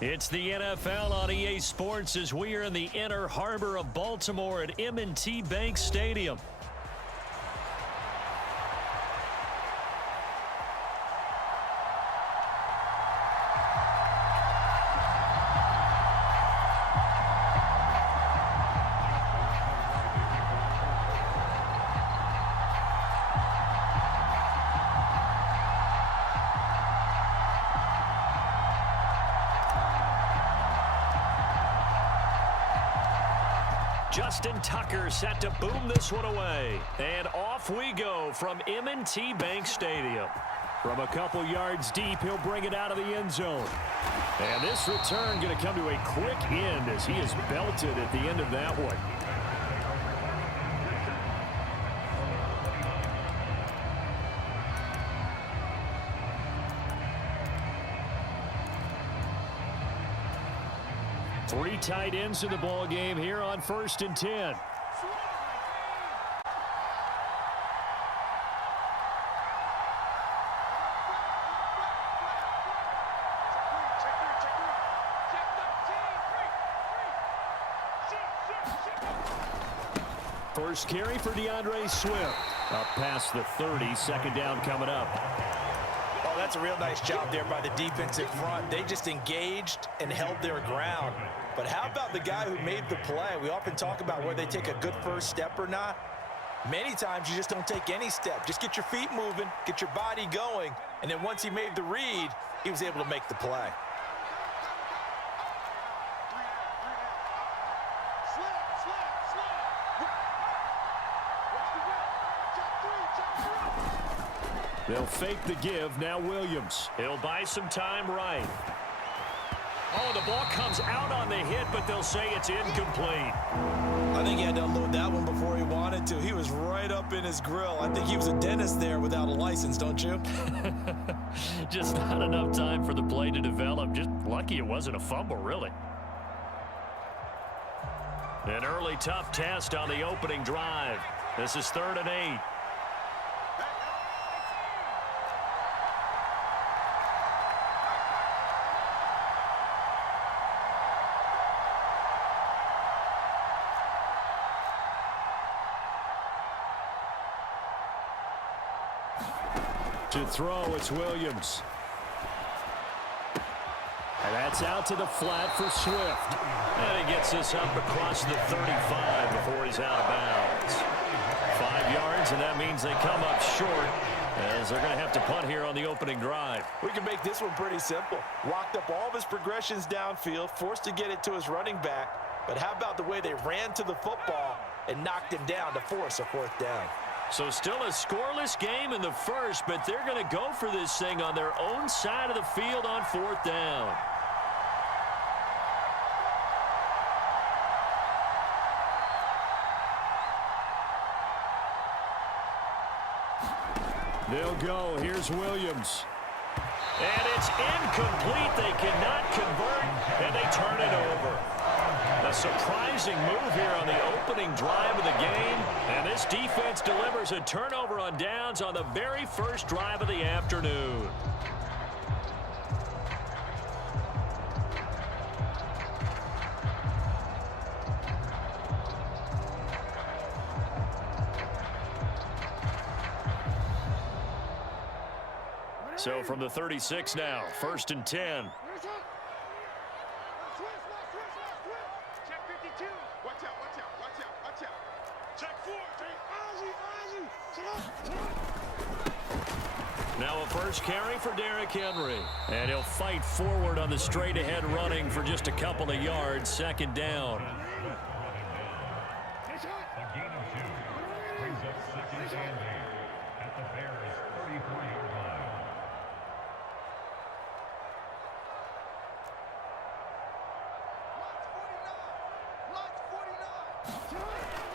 It's the NFL on EA Sports as we are in the inner harbor of Baltimore at M&T Bank Stadium. Justin Tucker set to boom this one away. And off we go from M&T Bank Stadium. From a couple yards deep, he'll bring it out of the end zone. And this return going to come to a quick end as he is belted at the end of that one. Three tight ends in the ball game here on 1st and 10. First carry for DeAndre Swift. Up past the 30, second down coming up. Oh, that's a real nice job there by the defensive front. They just engaged and held their ground. But how about the guy who made the play? We often talk about whether they take a good first step or not. Many times you just don't take any step. Just get your feet moving, get your body going, and then once he made the read, he was able to make the play. They'll fake the give. Now Williams. He'll buy some time right. Oh, the ball comes out on the hit, but they'll say it's incomplete. I think he had to unload that one before he wanted to. He was right up in his grill. I think he was a dentist there without a license, don't you? Just not enough time for the play to develop. Just lucky it wasn't a fumble, really. An early tough test on the opening drive. This is 3rd and 8. To throw, it's Williams. And that's out to the flat for Swift. And he gets this up across the 35 before he's out of bounds. 5 yards, and that means they come up short as they're going to have to punt here on the opening drive. We can make this one pretty simple. Locked up all of his progressions downfield, forced to get it to his running back. But how about the way they ran to the football and knocked him down to force a 4th down? So still a scoreless game in the first, but they're going to go for this thing on their own side of the field on 4th down. They'll go. Here's Williams. And it's incomplete. They cannot convert, and they turn it over. A surprising move here on the opening drive of the game. And this defense delivers a turnover on downs on the very first drive of the afternoon. So from the 36 now, 1st and 10. Now a first carry for Derrick Henry. And he'll fight forward on the straight-ahead running for just a couple of yards. 2nd down. A gain of 2 brings up 2nd and 8 at the Bears' 34-yard line.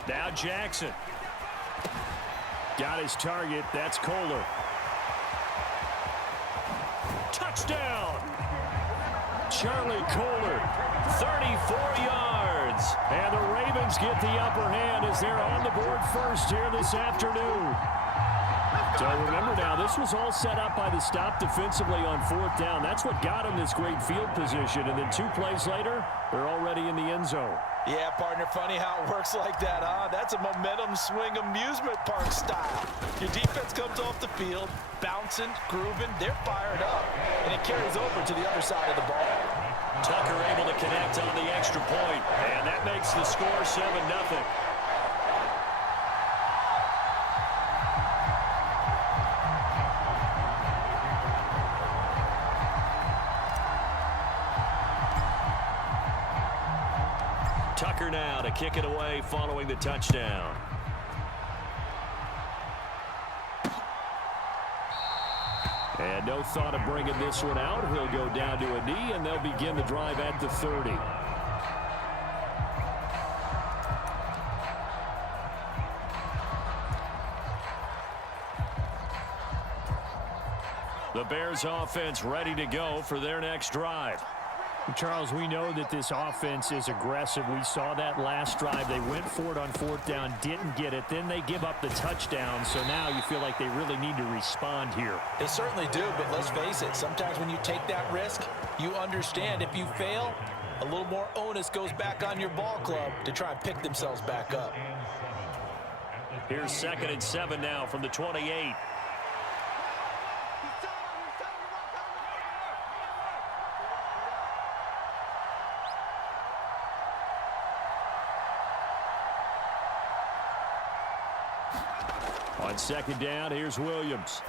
Now Jackson. Got his target. That's Kohler. Touchdown! Charlie Kohler, 34 yards. And the Ravens get the upper hand as they're on the board first here this afternoon. So remember now, this was all set up by the stop defensively on 4th down. That's what got him this great field position. And then 2 plays later, they're already in the end zone. Yeah, partner, funny how it works like that, huh? That's a momentum swing amusement park style. Your defense comes off the field, bouncing, grooving, they're fired up, and it carries over to the other side of the ball. Tucker able to connect on the extra point, and that makes the score 7-0. Tucker now to kick it away following the touchdown. And no thought of bringing this one out. He'll go down to a knee, and they'll begin the drive at the 30. The Bears offense ready to go for their next drive. Charles, we know that this offense is aggressive. We saw that last drive. They went for it on 4th down, didn't get it. Then they give up the touchdown. So now you feel like they really need to respond here. They certainly do, but let's face it. Sometimes when you take that risk, you understand if you fail, a little more onus goes back on your ball club to try and pick themselves back up. Here's 2nd and 7 now from the 28. On 2nd down, here's Williams.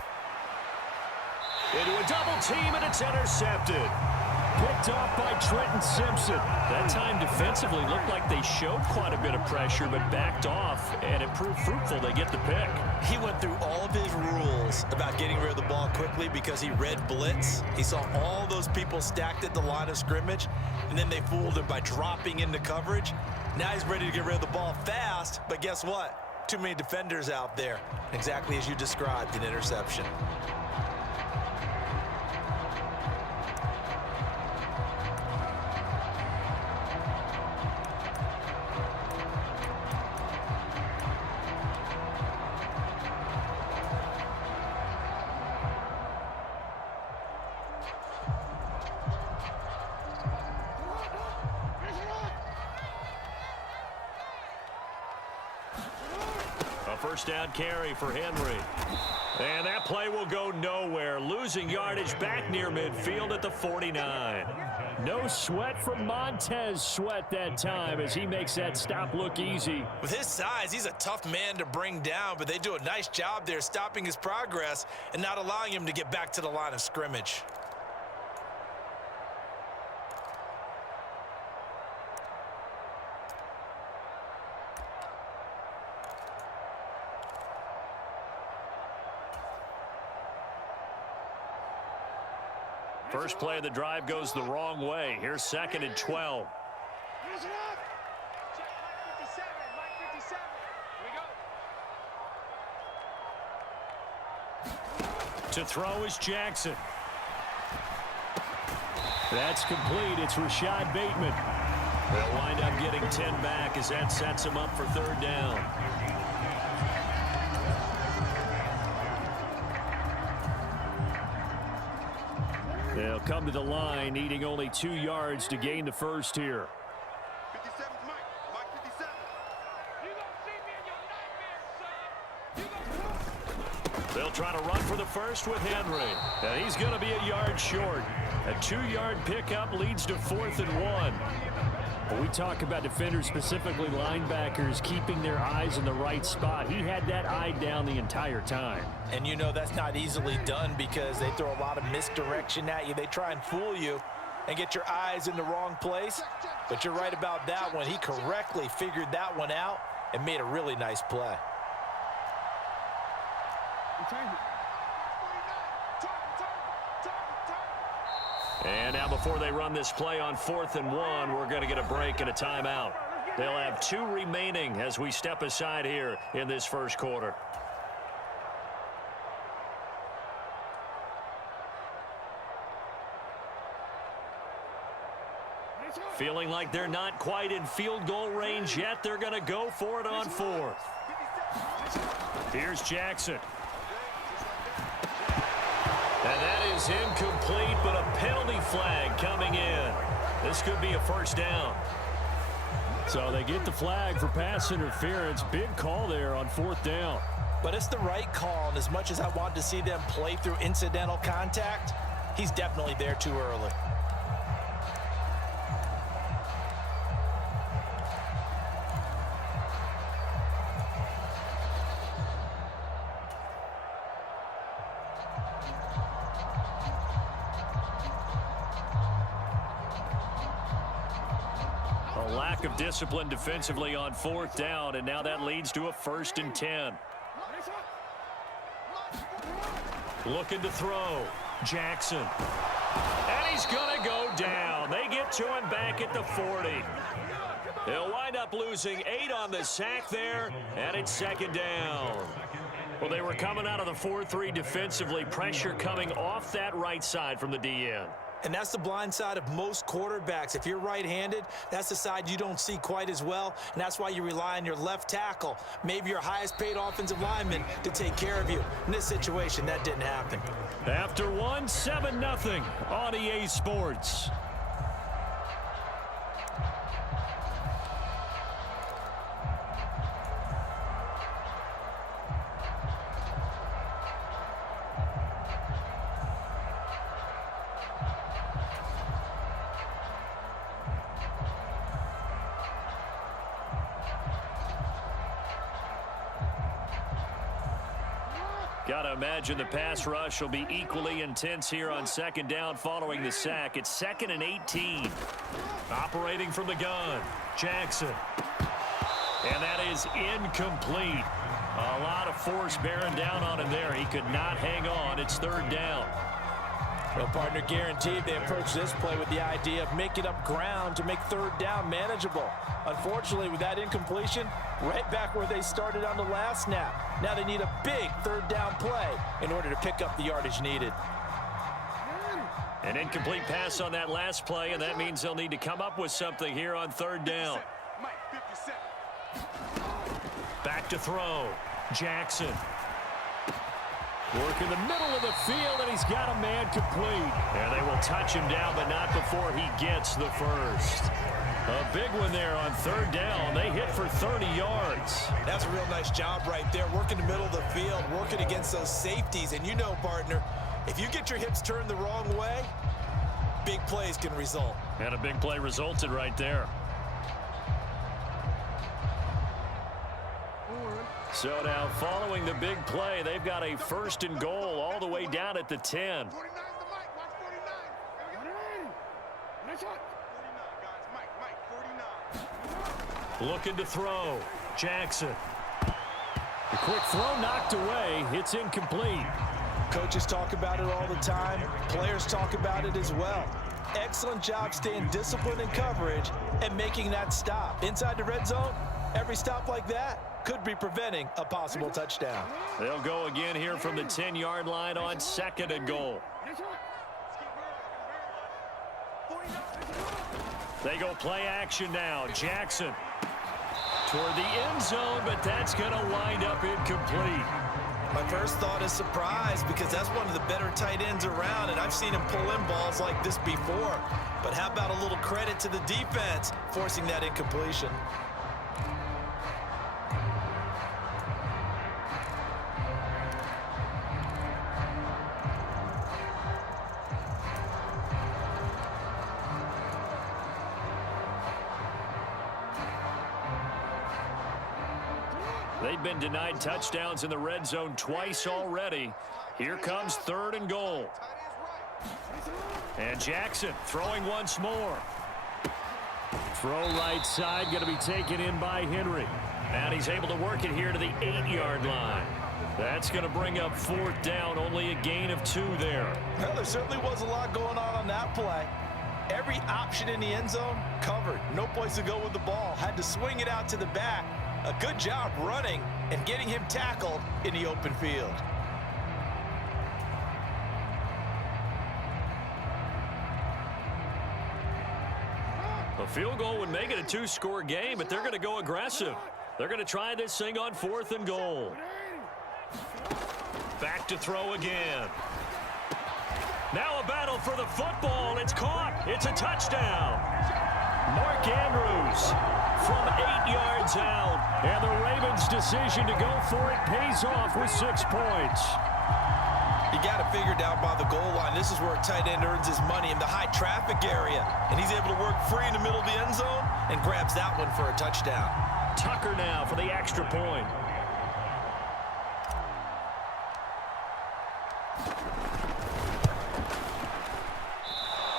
Into a double team, and it's intercepted. Picked off by Trenton Simpson. That time defensively looked like they showed quite a bit of pressure, but backed off, and it proved fruitful. They get the pick. He went through all of his rules about getting rid of the ball quickly because he read blitz. He saw all those people stacked at the line of scrimmage, and then they fooled him by dropping into coverage. Now he's ready to get rid of the ball fast, but guess what? Too many defenders out there. Exactly as you described, an interception. First down carry for Henry. And that play will go nowhere. Losing yardage back near midfield at the 49. No sweat from Montez Sweat that time as he makes that stop look easy. With his size, he's a tough man to bring down, but they do a nice job there stopping his progress and not allowing him to get back to the line of scrimmage. First play of the drive goes the wrong way. Here's 2nd and 12. To throw is Jackson. That's complete. It's Rashad Bateman. They'll wind up getting 10 back as that sets him up for 3rd down. They'll come to the line, needing only 2 yards to gain the first here. 57, Mike 57. You gonna see me in your nightmares, son. They'll try to run for the first with Henry. And he's going to be a yard short. A 2-yard pickup leads to 4th and 1. When we talk about defenders, specifically linebackers, keeping their eyes in the right spot, he had that eye down the entire time. And you know that's not easily done because they throw a lot of misdirection at you. They try and fool you and get your eyes in the wrong place. But you're right about that one. He correctly figured that one out and made a really nice play. And now before they run this play on 4th and 1, we're going to get a break and a timeout. They'll have 2 remaining as we step aside here in this first quarter. Feeling like they're not quite in field goal range yet. They're going to go for it on 4th. Here's Jackson. And that is incomplete, but a penalty flag coming in. This could be a first down. So they get the flag for pass interference. Big call there on 4th down. But it's the right call, and as much as I want to see them play through incidental contact, he's definitely there too early. A lack of discipline defensively on 4th down, and now that leads to a 1st and 10. Looking to throw. Jackson. And he's going to go down. They get to him back at the 40. He'll wind up losing 8 on the sack there, and it's 2nd down. Well, they were coming out of the 4-3 defensively. Pressure coming off that right side from the DN. And that's the blind side of most quarterbacks. If you're right-handed, that's the side you don't see quite as well, and that's why you rely on your left tackle, maybe your highest-paid offensive lineman, to take care of you. In this situation, that didn't happen. After 1, 7-0 on EA Sports. Got to imagine the pass rush will be equally intense here on 2nd down following the sack. It's 2nd and 18. Operating from the gun, Jackson. And that is incomplete. A lot of force bearing down on him there. He could not hang on. It's 3rd down. Well, partner, guaranteed they approach this play with the idea of making up ground to make 3rd down manageable. Unfortunately, with that incompletion, right back where they started on the last snap. Now they need a big 3rd down play in order to pick up the yardage needed. An incomplete pass on that last play, and that means they'll need to come up with something here on 3rd down. Back to throw. Jackson. Work in the middle of the field, and he's got a man complete. And they will touch him down, but not before he gets the first. A big one there on 3rd down. They hit for 30 yards. That's a real nice job right there, working the middle of the field, working against those safeties. And you know, partner, if you get your hips turned the wrong way, big plays can result. And a big play resulted right there. So now, following the big play, they've got a 1st and goal all the way down at the 10. Looking to throw. Jackson. The quick throw knocked away. It's incomplete. Coaches talk about it all the time. Players talk about it as well. Excellent job staying disciplined in coverage and making that stop. Inside the red zone, every stop like that could be preventing a possible touchdown. They'll go again here from the 10-yard line on 2nd and goal. They go play action now. Jackson toward the end zone, but that's going to wind up incomplete. My first thought is surprise, because that's one of the better tight ends around, and I've seen him pull in balls like this before. But how about a little credit to the defense forcing that incompletion? They've been denied touchdowns in the red zone twice already. Here comes 3rd and goal. And Jackson throwing once more. Throw right side, going to be taken in by Henry. And he's able to work it here to the 8-yard line. That's going to bring up 4th down, only a gain of 2 there. Well, there certainly was a lot going on that play. Every option in the end zone covered. No place to go with the ball. Had to swing it out to the back. A good job running and getting him tackled in the open field. A field goal would make it a 2-score game, but they're going to go aggressive. They're going to try this thing on 4th and goal. Back to throw again. Now a battle for the football. It's caught. It's a touchdown. Mark Andrews from 8 yards out. And the Ravens' decision to go for it pays off with 6 points. You got to figure down by the goal line. This is where a tight end earns his money in the high traffic area. And he's able to work free in the middle of the end zone and grabs that one for a touchdown. Tucker now for the extra point.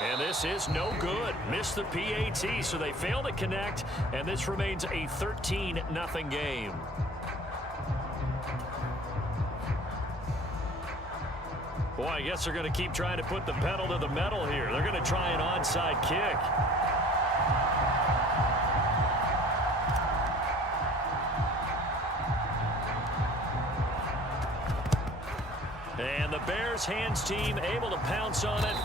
And this is no good. Missed the PAT, so they fail to connect, and this remains a 13-0 game. Boy, I guess they're going to keep trying to put the pedal to the metal here. They're going to try an onside kick. And the Bears hands team able to pounce on it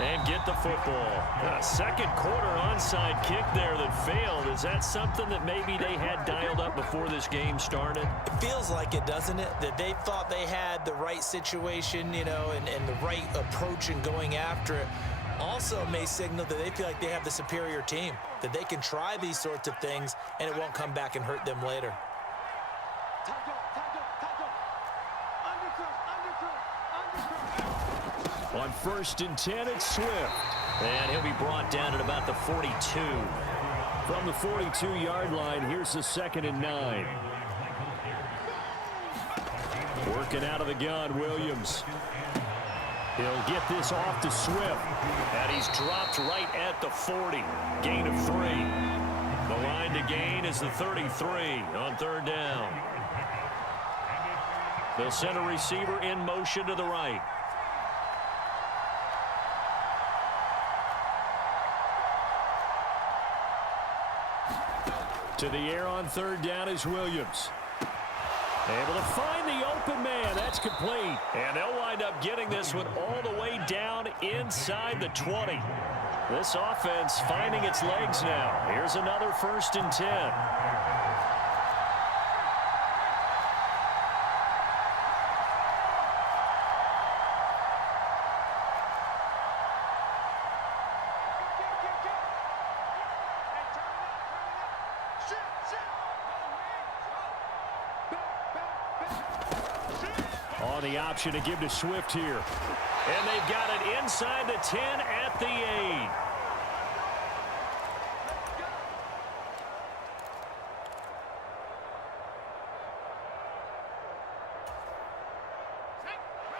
and get the football. A second quarter onside kick there that failed. Is that something that maybe they had dialed up before this game started? It feels like it, doesn't it? That they thought they had the right situation, you know, and the right approach in going after it. Also may signal that they feel like they have the superior team, that they can try these sorts of things and it won't come back and hurt them later. On 1st and 10, it's Swift. And he'll be brought down at about the 42. From the 42-yard line, here's the 2nd and 9. Working out of the gun, Williams. He'll get this off to Swift. And he's dropped right at the 40. Gain of 3. The line to gain is the 33 on 3rd down. They'll send a receiver in motion to the right. To the air on 3rd down is Williams. Able to find the open man. That's complete. And they'll wind up getting this one all the way down inside the 20. This offense finding its legs now. Here's another 1st and 10. On the option to give to Swift here. And they've got it inside the 10 at the 8.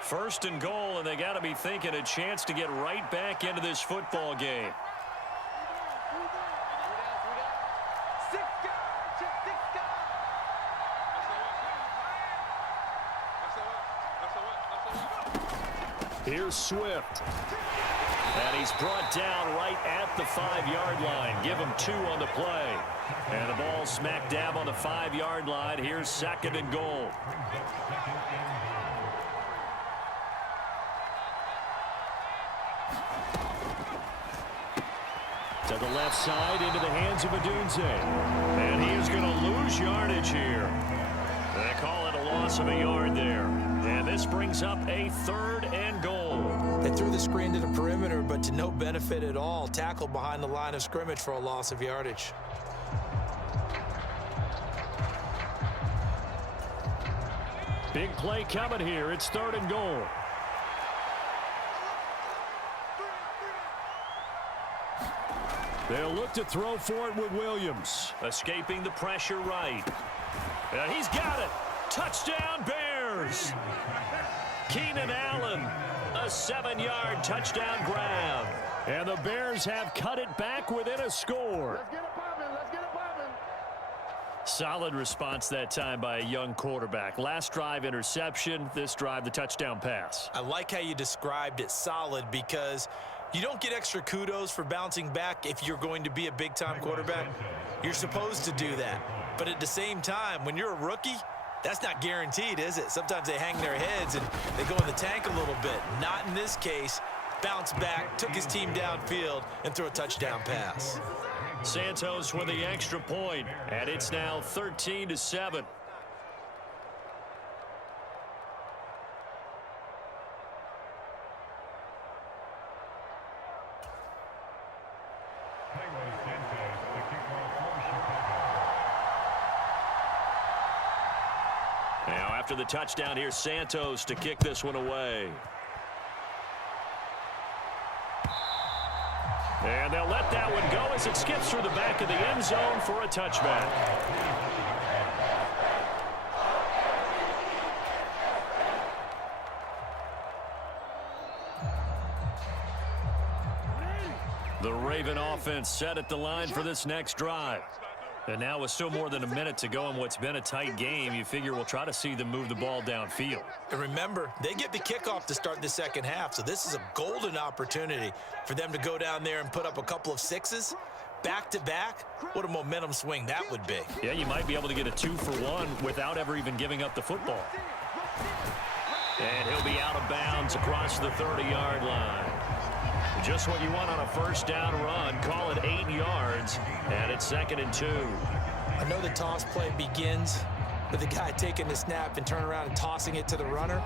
First and goal, and they got to be thinking a chance to get right back into this football game. Here's Swift. And he's brought down right at the 5-yard line. Give him 2 on the play. And the ball smack dab on the 5-yard line. Here's 2nd and goal. To the left side into the hands of Adunze. And he is going to lose yardage here. They call it a loss of a yard there. And this brings up a 3rd and goal. They threw the screen to the perimeter, but to no benefit at all. Tackled behind the line of scrimmage for a loss of yardage. Big play coming here. It's 3rd and goal. They'll look to throw for it with Williams. Escaping the pressure right. And he's got it. Touchdown, Bears. Keenan Allen, a 7-yard touchdown grab. And the Bears have cut it back within a score. Let's get it popping. Let's get it popping. Solid response that time by a young quarterback. Last drive, interception. This drive, the touchdown pass. I like how you described it, solid, because you don't get extra kudos for bouncing back if you're going to be a big-time quarterback. You're supposed to do that. But at the same time, when you're a rookie, that's not guaranteed, is it? Sometimes they hang their heads and they go in the tank a little bit. Not in this case. Bounced back, took his team downfield, and threw a touchdown pass. Santos with the extra point, and it's now 13-7. Santos, the kickoff for Chicago. Now after the touchdown, here's Santos to kick this one away. And they'll let that one go as it skips through the back of the end zone for a touchback. The Raven offense set at the line for this next drive. And now with still more than a minute to go in what's been a tight game, you figure we'll try to see them move the ball downfield. And remember, they get the kickoff to start the second half, so this is a golden opportunity for them to go down there and put up a couple of sixes back-to-back. What a momentum swing that would be. Yeah, you might be able to get a 2-for-1 without ever even giving up the football. And he'll be out of bounds across the 30-yard line. Just what you want on a first down run. Call it 8 yards, and it's 2nd and 2. I know the toss play begins with the guy taking the snap and turning around and tossing it to the runner.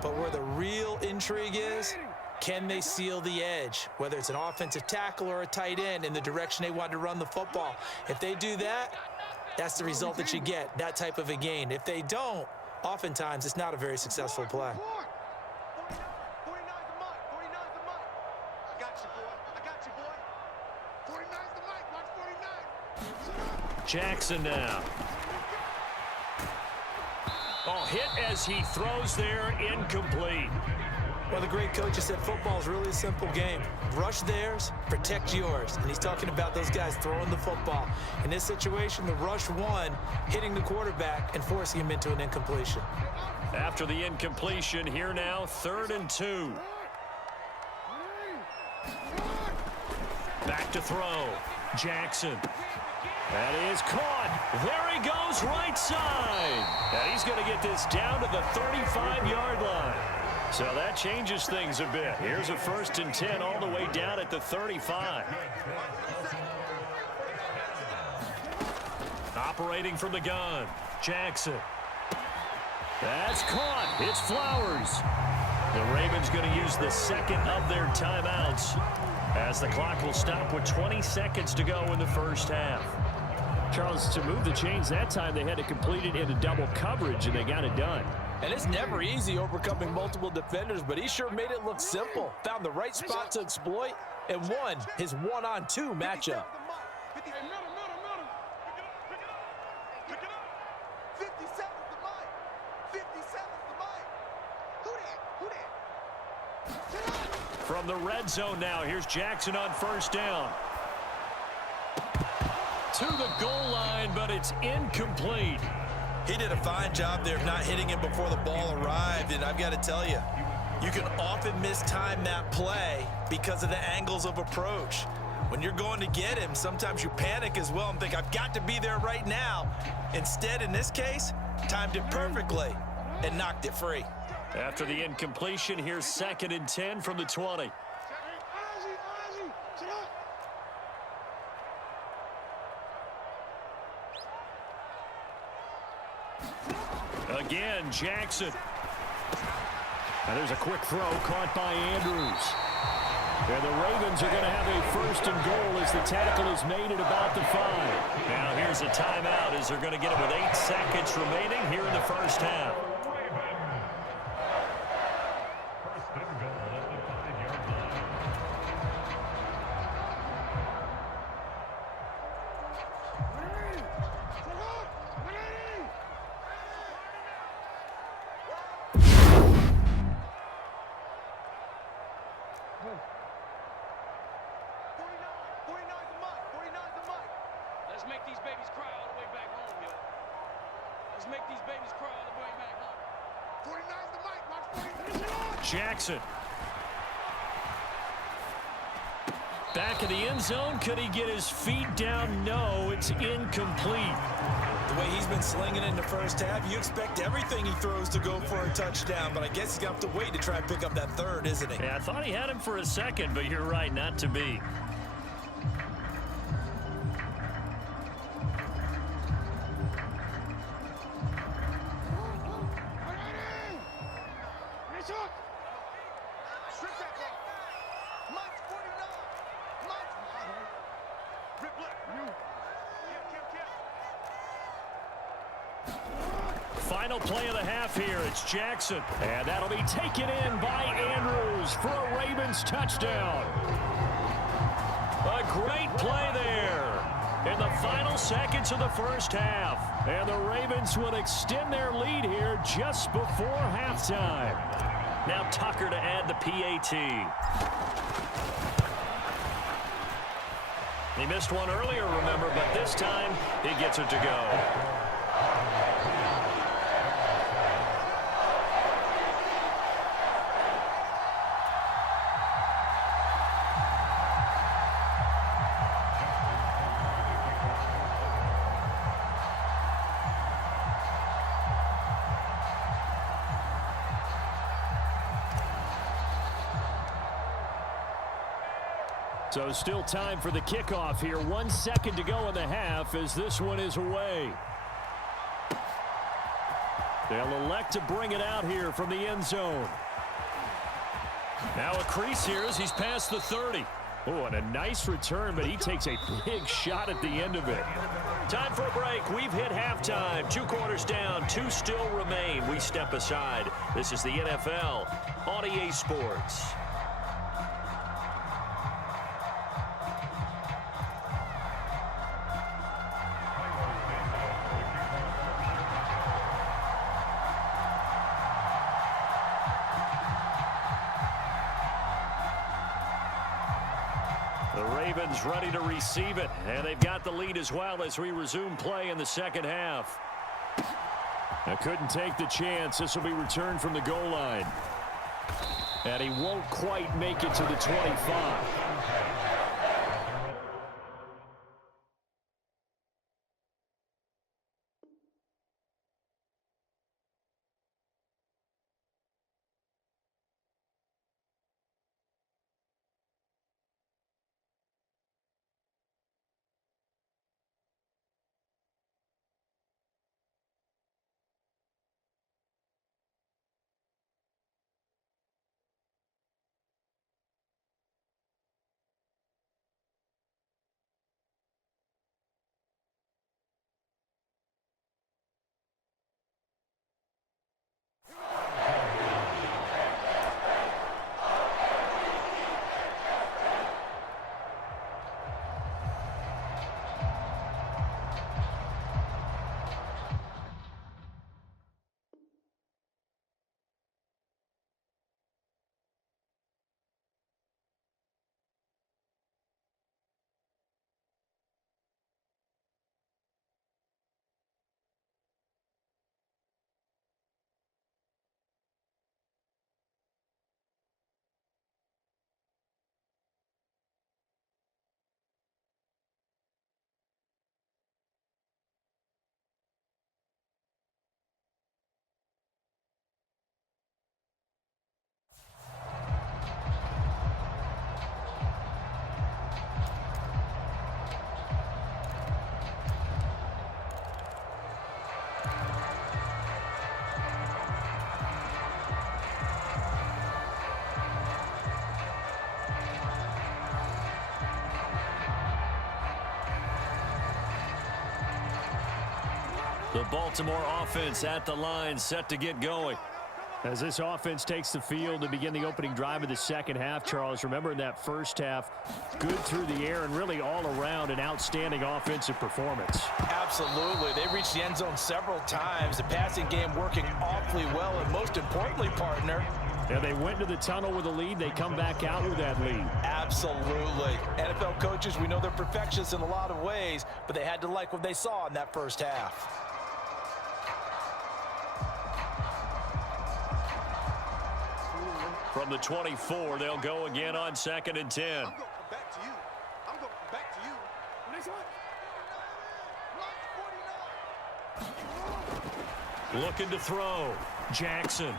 But where the real intrigue is, can they seal the edge? Whether it's an offensive tackle or a tight end in the direction they want to run the football. If they do that, that's the result that you get, that type of a gain. If they don't, oftentimes it's not a very successful play. Jackson now. Oh, hit as he throws there, incomplete. Well, the great coach has said football is really a simple game. Rush theirs, protect yours. And he's talking about those guys throwing the football. In this situation, the rush one, hitting the quarterback and forcing him into an incompletion. After the incompletion, here now, 3rd and 2. Back to throw. Jackson. That is caught. There he goes, right side. And he's going to get this down to the 35-yard line. So that changes things a bit. Here's a 1st and 10 all the way down at the 35. Operating from the gun, Jackson. That's caught. It's Flowers. The Ravens going to use the second of their timeouts as the clock will stop with 20 seconds to go in the first half. Charles, to move the chains that time, they had to complete it into double coverage, and they got it done. And it's never easy overcoming multiple defenders, but he sure made it look simple. Found the right spot to exploit and won his 1-on-2 matchup. From the red zone now, here's Jackson on 1st down. To the goal line, but it's incomplete. He did a fine job there of not hitting him before the ball arrived, and I've got to tell you, you can often mistime that play because of the angles of approach. When you're going to get him, sometimes you panic as well and think, I've got to be there right now. Instead, in this case, timed it perfectly and knocked it free. After the incompletion, here's 2nd and 10 from the 20. Again, Jackson. Now there's a quick throw caught by Andrews. And the Ravens are going to have a 1st and goal as the tackle is made at about the 5. Now here's a timeout as they're going to get it with 8 seconds remaining here in the first half. Let's make these babies cry all the way back home, yo. Let's make these babies cry all the way back home. 49's the mic. Watch 49. Jackson. Back in the end zone. Could he get his feet down? No, it's incomplete. The way he's been slinging in the first half, you expect everything he throws to go for a touchdown, but I guess he's going to have to wait to try and pick up that 3rd, isn't he? Yeah, I thought he had him for a second, but you're right, not to be. Final play of the half here. It's Jackson. And that'll be taken in by Andrews for a Ravens touchdown. A great play there in the final seconds of the first half. And the Ravens will extend their lead here just before halftime. Now Tucker to add the PAT. He missed one earlier, remember, but this time he gets it to go. So still time for the kickoff here. 1 second to go in the half as this one is away. They'll elect to bring it out here from the end zone. Now a crease here as he's past the 30. Oh, and a nice return, but he takes a big shot at the end of it. Time for a break. We've hit halftime. 2 quarters down. 2 still remain. We step aside. This is the NFL on EA Sports. The Ravens ready to receive it, and they've got the lead as well as we resume play in the second half. I couldn't take the chance. This will be returned from the goal line. And he won't quite make it to the 25. The Baltimore offense at the line, set to get going. As this offense takes the field to begin the opening drive of the second half, Charles, remember in that first half, good through the air and really all around an outstanding offensive performance. Absolutely. They reached the end zone several times. The passing game working awfully well, and most importantly, partner, yeah, they went to the tunnel with a lead. They come back out with that lead. Absolutely. NFL coaches, we know they're perfectionists in a lot of ways, but they had to like what they saw in that first half. From the 24, they'll go again on 2nd and 10. I'm going to come back to you. I'm going to come back to you. Next one. Looking to throw. Jackson.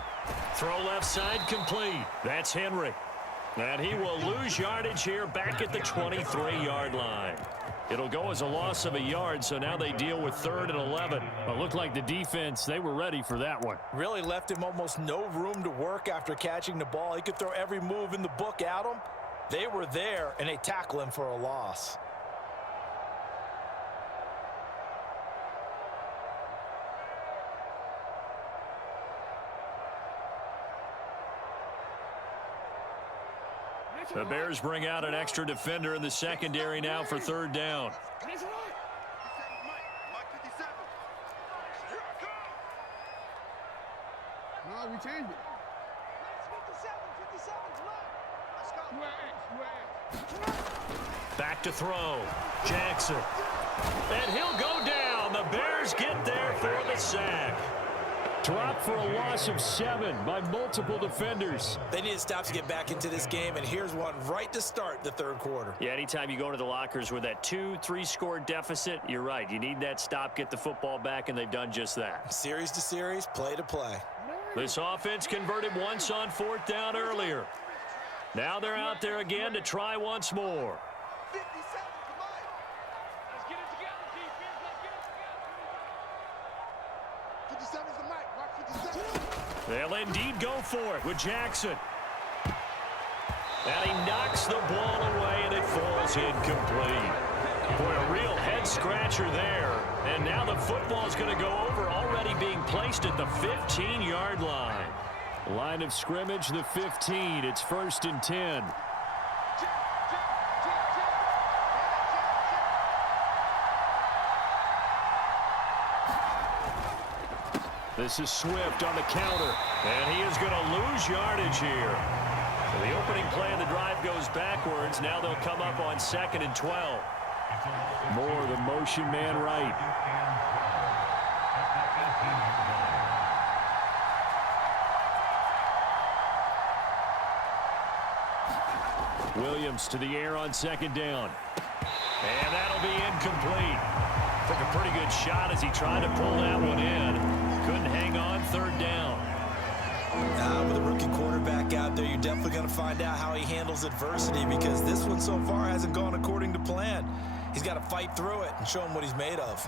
Throw left side complete. That's Henry. And he will lose yardage here back at the 23-yard line. It'll go as a loss of a yard, so now they deal with 3rd and 11. It looked like the defense, they were ready for that one. Really left him almost no room to work after catching the ball. He could throw every move in the book at him. They were there, and they tackle him for a loss. The Bears bring out an extra defender in the secondary now for third down. No, we changed it. 57, Back to throw. Jackson. And he'll go down. The Bears get there for the sack. Dropped for a loss of 7 by multiple defenders. They need to stop to get back into this game, and here's one right to start the third quarter. Yeah, anytime you go to the lockers with that 2-3 score deficit, you're right. You need that stop, get the football back, and they've done just that. Series to series, play to play. This offense converted once on fourth down earlier. Now they're out there again to try once more. 57, come on. Let's get it together, defense. Let's get it together. 57 is the mic. Mark 57. They'll indeed go for it with Jackson. And he knocks the ball away, and it falls incomplete. Boy, a real head-scratcher there. And now the football's going to go over, already being placed at the 15-yard line. Line of scrimmage, the 15. It's 1st and 10. This is Swift on the counter, and he is going to lose yardage here. The opening play of the drive goes backwards. Now they'll come up on 2nd and 12. Moore, the motion man right. Williams to the air on 2nd down. And that'll be incomplete. Took a pretty good shot as he tried to pull that one in. Couldn't hang on 3rd down. With a rookie quarterback out there, you're definitely going to find out how he handles adversity, because this one so far hasn't gone according to plan. He's got to fight through it and show him what he's made of.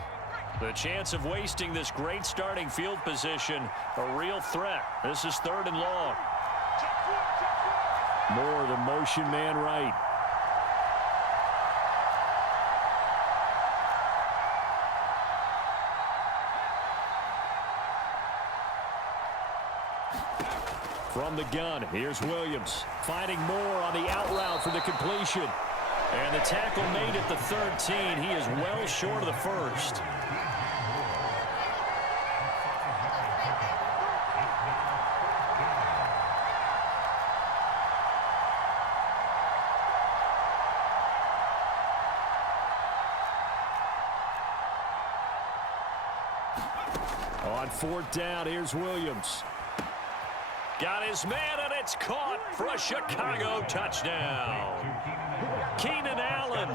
The chance of wasting this great starting field position, a real threat. This is 3rd and long. Moore, the motion man right. From the gun, here's Williams. Finding Moore on the out route for the completion. And the tackle made at the 13. He is well short of the first. On 4th down, here's Williams. Got his man, and it's caught for a Chicago touchdown. Keenan Allen,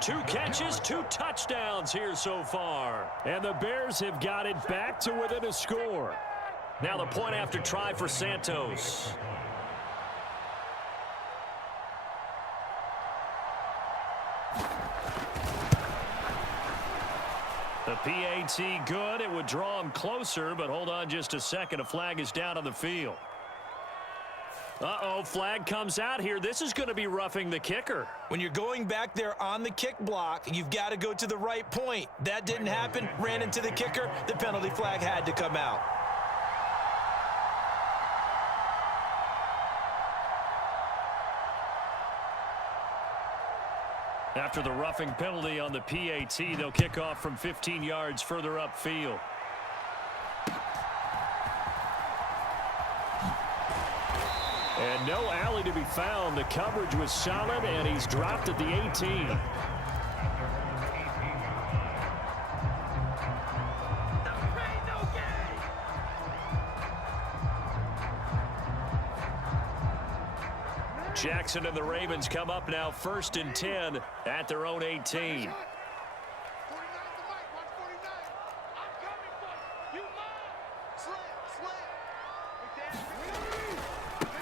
2 catches, 2 touchdowns here so far. And the Bears have got it back to within a score. Now the point after try for Santos. The PAT good. It would draw him closer, but hold on just a second. A flag is down on the field. Uh-oh, flag comes out here. This is going to be roughing the kicker. When you're going back there on the kick block, you've got to go to the right point. That didn't happen. Ran into the kicker. The penalty flag had to come out. After the roughing penalty on the PAT, they'll kick off from 15 yards further upfield. And no alley to be found. The coverage was solid, and he's dropped at the 18. Jackson and the Ravens come up now 1st and 10 at their own 18.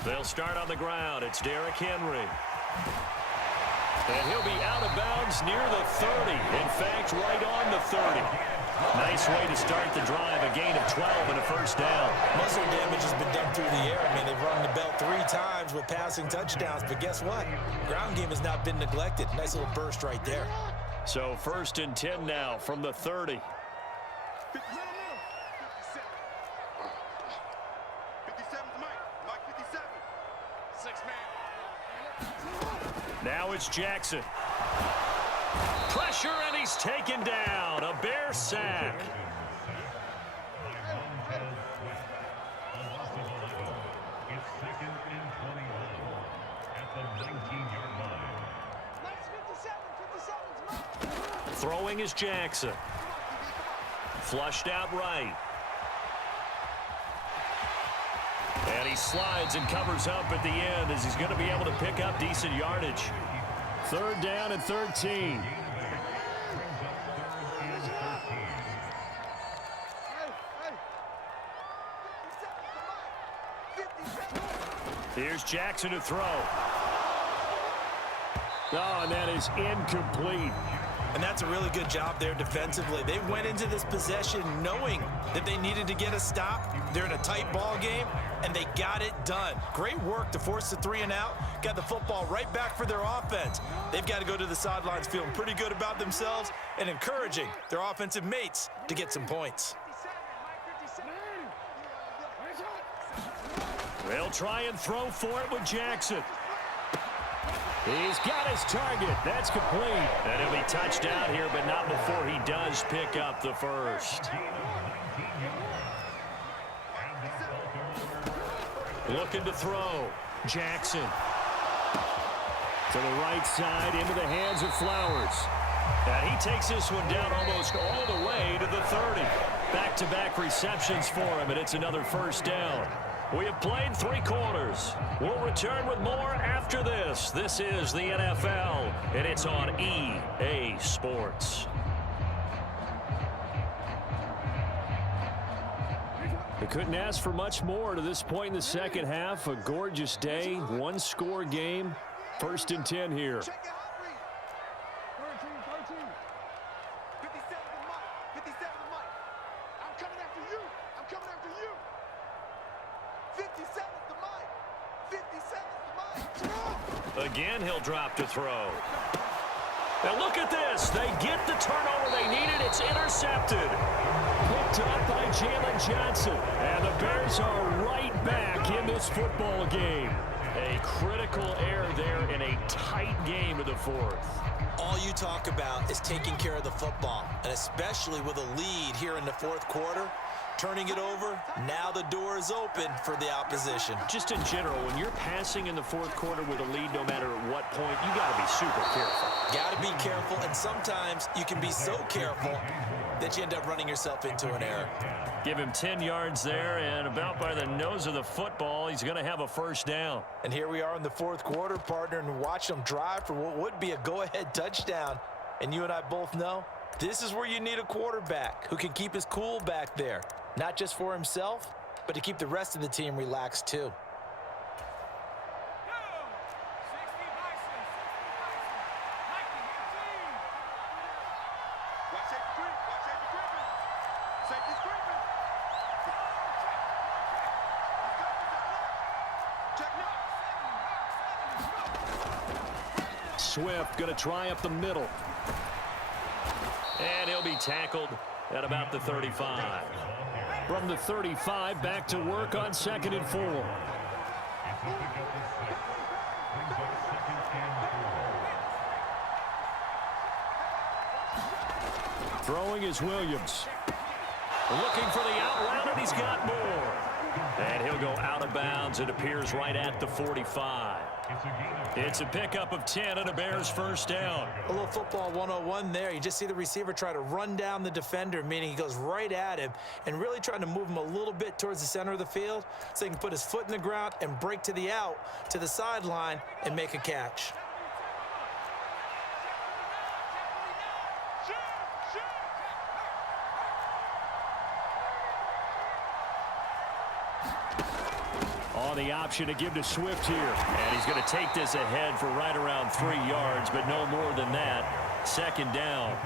They'll start on the ground. It's Derrick Henry. And he'll be out of bounds near the 30. In fact, right on the 30. Nice way to start the drive. A gain of 12 and a 1st down. Muscle damage has been done through the air. I mean, they've rung the bell 3 times with passing touchdowns. But guess what? Ground game has not been neglected. Nice little burst right there. So 1st and 10 now from the 30. 57's Mike. Mike 57. 6 man. throw, it's Jackson. Pressure, and he's taken down. A Bear sack. It's 2nd and 21 at the 19-yard line. Throwing is Jackson. Flushed out right. And he slides and covers up at the end as he's going to be able to pick up decent yardage. 3rd down and 13. Here's Jackson to throw. Oh, and that is incomplete. And that's a really good job there defensively. They went into this possession knowing that they needed to get a stop. They're in a tight ball game, and they got it done. Great work to force the 3 and out. Got the football right back for their offense. They've got to go to the sidelines feeling pretty good about themselves and encouraging their offensive mates to get some points. They'll try and throw for it with Jackson. He's got his target. That's complete. And he'll be touched out here, but not before he does pick up the first. Looking to throw. Jackson. To the right side, into the hands of Flowers. And he takes this one down almost all the way to the 30. Back-to-back receptions for him, and it's another first down. We have played 3 quarters. We'll return with more after this. This is the NFL, and it's on EA Sports. They couldn't ask for much more to this point in the second half. A gorgeous day, 1-score game. 1st and 10 here. Again, he'll drop to throw. Now look at this. They get the turnover they needed. It's intercepted. Picked up by Jalen Johnson. And the Bears are right back in this football game. A critical error there in a tight game of the 4th. All you talk about is taking care of the football, and especially with a lead here in the 4th quarter. Turning it over, now the door is open for the opposition. Just in general, when you're passing in the 4th quarter with a lead, no matter at what point, you got to be super careful. Got to be careful, and sometimes you can be so careful that you end up running yourself into an error. Give him 10 yards there, and about by the nose of the football, he's going to have a first down. And here we are in the 4th quarter, partner, and watch them drive for what would be a go-ahead touchdown. And you and I both know this is where you need a quarterback who can keep his cool back there. Not just for himself, but to keep the rest of the team relaxed too. Swift going to try up the middle. And he'll be tackled at about the 35. From the 35, back to work on 2nd and 4. Throwing is Williams. Looking for the out route, and he's got more. And he'll go out of bounds. It appears right at the 45. It's a pickup of 10 and a Bears first down. A little football 101 there. You just see the receiver try to run down the defender, meaning he goes right at him and really trying to move him a little bit towards the center of the field so he can put his foot in the ground and break to the out, to the sideline, and make a catch. On the option to give to Swift here. And he's going to take this ahead for right around 3 yards, but no more than that. 2nd down.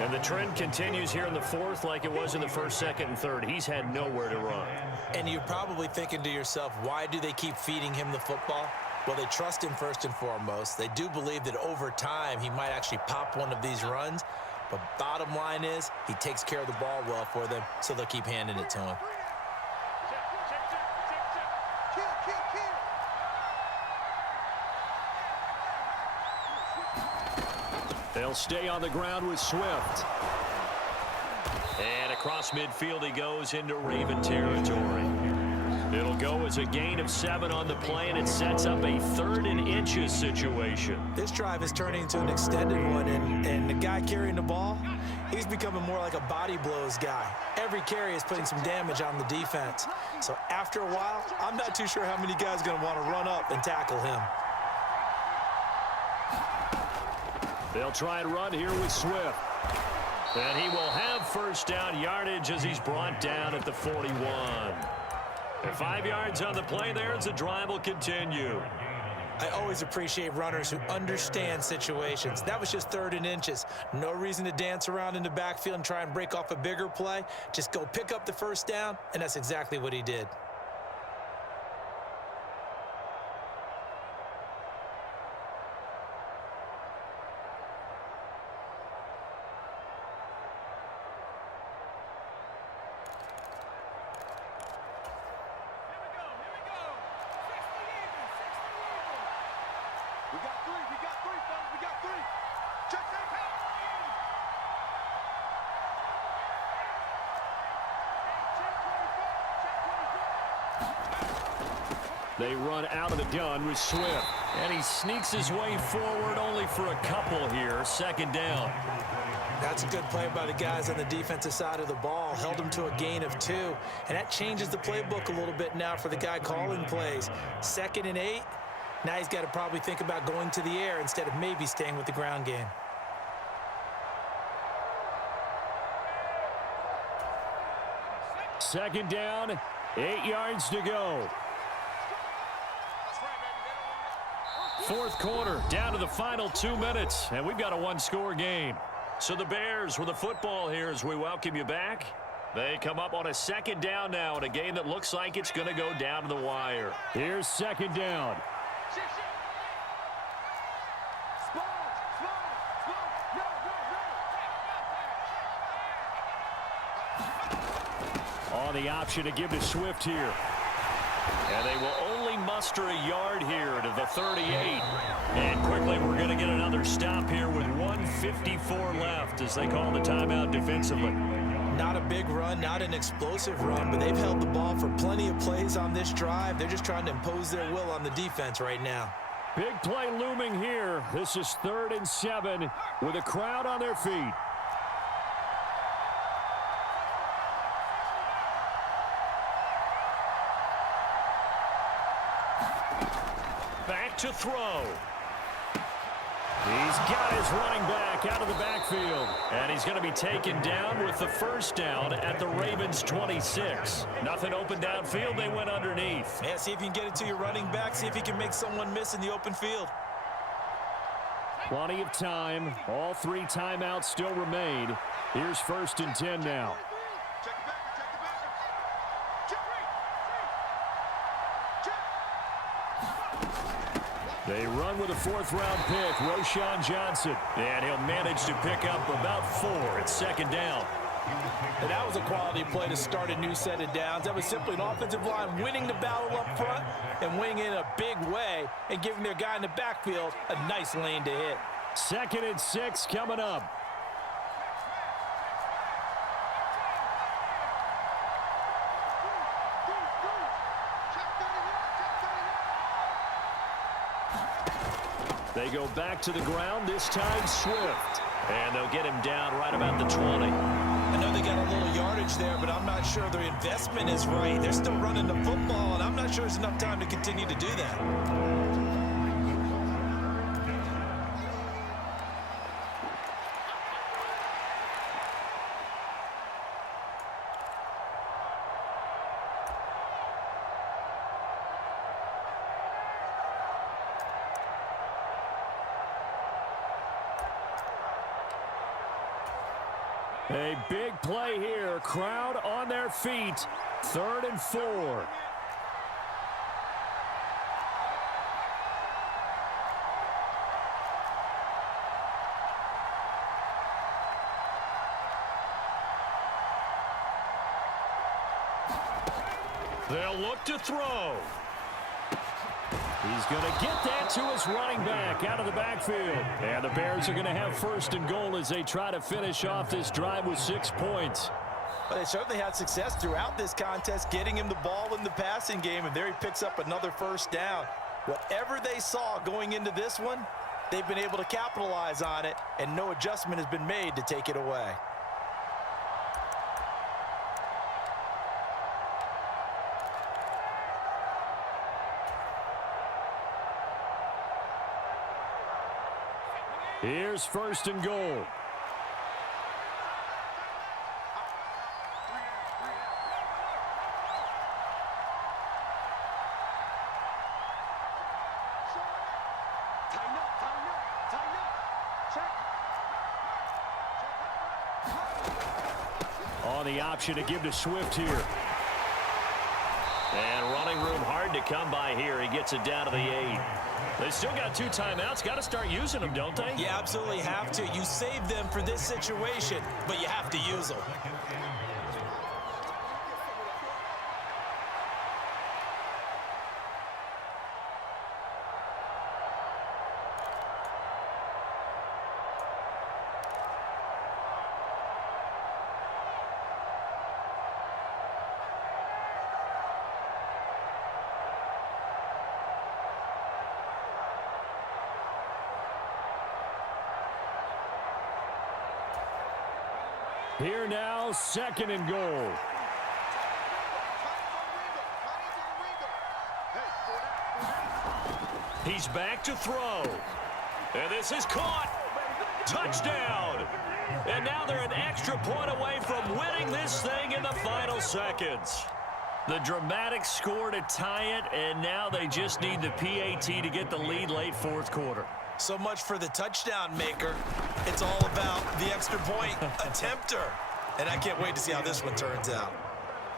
And the trend continues here in the 4th like it was in the 1st, 2nd, and 3rd. He's had nowhere to run. And you're probably thinking to yourself, why do they keep feeding him the football? Well, they trust him first and foremost. They do believe that over time he might actually pop one of these runs. But bottom line is he takes care of the ball well for them, so they'll keep handing it to him. They'll stay on the ground with Swift. And across midfield he goes into Raven territory. It'll go as a gain of 7 on the play, and it sets up a 3rd and inches situation. This drive is turning into an extended one, and the guy carrying the ball, he's becoming more like a body blows guy. Every carry is putting some damage on the defense. So after a while, I'm not too sure how many guys are going to want to run up and tackle him. They'll try and run here with Swift. And he will have first down yardage as he's brought down at the 41. And 5 yards on the play there as the drive will continue. I always appreciate runners who understand situations. That was just 3rd and inches. No reason to dance around in the backfield and try and break off a bigger play. Just go pick up the first down, and that's exactly what he did. They run out of the gun with Swift. And he sneaks his way forward only for a couple here. 2nd down. That's a good play by the guys on the defensive side of the ball. Held him to a gain of 2. And that changes the playbook a little bit now for the guy calling plays. 2nd and 8. Now he's got to probably think about going to the air instead of maybe staying with the ground game. Second down, 8 yards to go. 4th quarter, down to the final 2 minutes, and we've got a 1-score game. So the Bears with the football here as we welcome you back. They come up on a 2nd down now in a game that looks like it's going to go down to the wire. Here's 2nd down. On the option to give to Swift here. And they will only muster a yard here to the 38. And quickly we're going to get another stop here with 1:54 left as they call the timeout defensively. Not a big run, not an explosive run, but they've held the ball for plenty of plays on this drive. They're just trying to impose their will on the defense right now. Big play looming here. This is 3rd and 7 with a crowd on their feet. Back to throw. He's got his running back out of the backfield. And he's going to be taken down with the first down at the Ravens' 26. Nothing open downfield. They went underneath. Yeah, see if you can get it to your running back. See if you can make someone miss in the open field. Plenty of time. All 3 timeouts still remain. Here's 1st and 10 now. They run with a 4th-round pick, Roschon Johnson. And he'll manage to pick up about 4 at 2nd down. And that was a quality play to start a new set of downs. That was simply an offensive line winning the battle up front and winning in a big way and giving their guy in the backfield a nice lane to hit. 2nd and 6 coming up. They go back to the ground, this time Swift. And they'll get him down right about the 20. I know they got a little yardage there, but I'm not sure their investment is right. They're still running the football, and I'm not sure there's enough time to continue to do that. A big play here. Crowd on their feet. 3rd and 4. They'll look to throw. He's going to get that to his running back out of the backfield. And the Bears are going to have first and goal as they try to finish off this drive with 6 points. But they certainly had success throughout this contest, getting him the ball in the passing game, and there he picks up another first down. Whatever they saw going into this one, they've been able to capitalize on it, and no adjustment has been made to take it away. Here's first and goal. On the option to give to Swift here. And running room hard to come by here. He gets it down to the 8. They still got 2 timeouts. Got to start using them, don't they? You absolutely have to. You save them for this situation, but you have to use them. Here now, second and goal. He's back to throw. And this is caught. Touchdown. And now they're an extra point away from winning this thing in the final seconds. The dramatic score to tie it, and now they just need the PAT to get the lead late fourth quarter. So much for the touchdown maker. It's all about the extra point attempter. And I can't wait to see how this one turns out.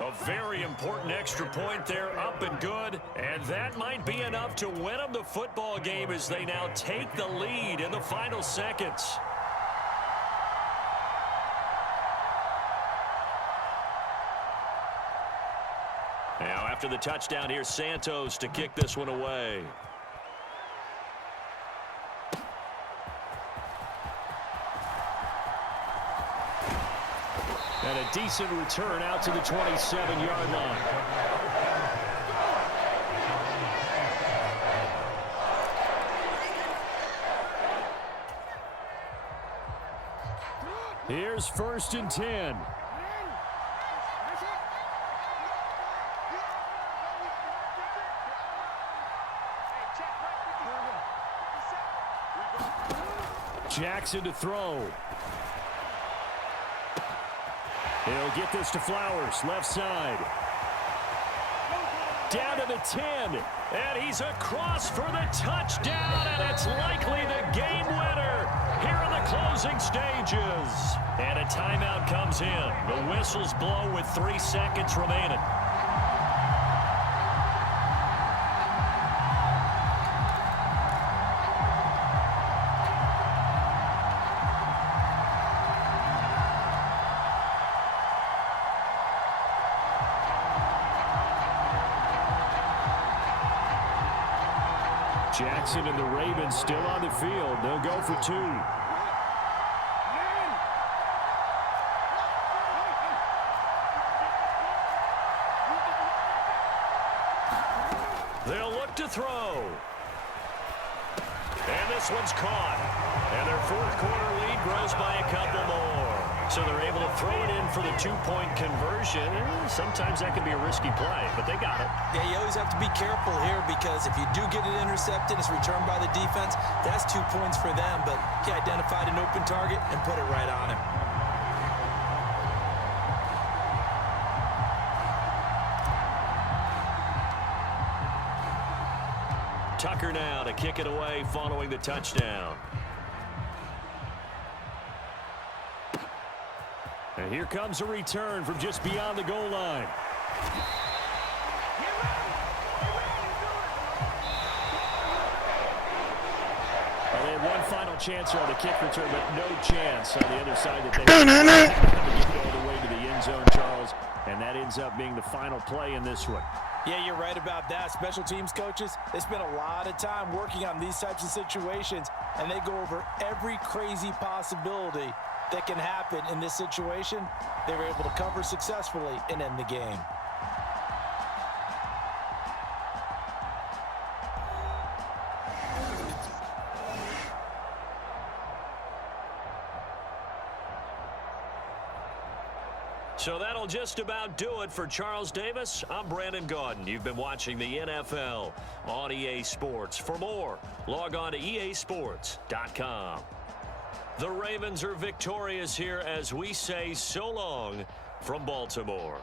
A very important extra point there, up and good. And that might be enough to win them the football game as they now take the lead in the final seconds. Now after the touchdown, here's Santos to kick this one away. And a decent return out to the 27-yard line. Here's first and 10. Jackson to throw. He'll get this to Flowers, left side. Down to the 10. And he's across for the touchdown, and it's likely the game winner here in the closing stages. And a timeout comes in. The whistles blow with 3 seconds remaining. Jackson and the Ravens still on the field. They'll go for 2. They'll look to throw. And this one's caught. And their fourth quarter lead grows by a couple more. So they're able to throw it in for the 2-point conversion. Sometimes that can be a risky play, but they got it. Yeah, you always have to be careful here because if you do get it intercepted, it's returned by the defense. That's 2 points for them, but he identified an open target and put it right on him. Tucker now to kick it away following the touchdown. And here comes a return from just beyond the goal line. Well, they had one final chance on the kick return, but no chance on the other side that they get it all the way to the end zone, Charles. And that ends up being the final play in this one. Yeah, you're right about that. Special teams coaches, they spend a lot of time working on these types of situations, and they go over every crazy possibility that can happen in this situation. They were able to cover successfully and end the game. So that'll just about do it for Charles Davis. I'm Brandon Gaudin. You've been watching the NFL on EA Sports. For more, log on to easports.com. The Ravens are victorious here as we say so long from Baltimore.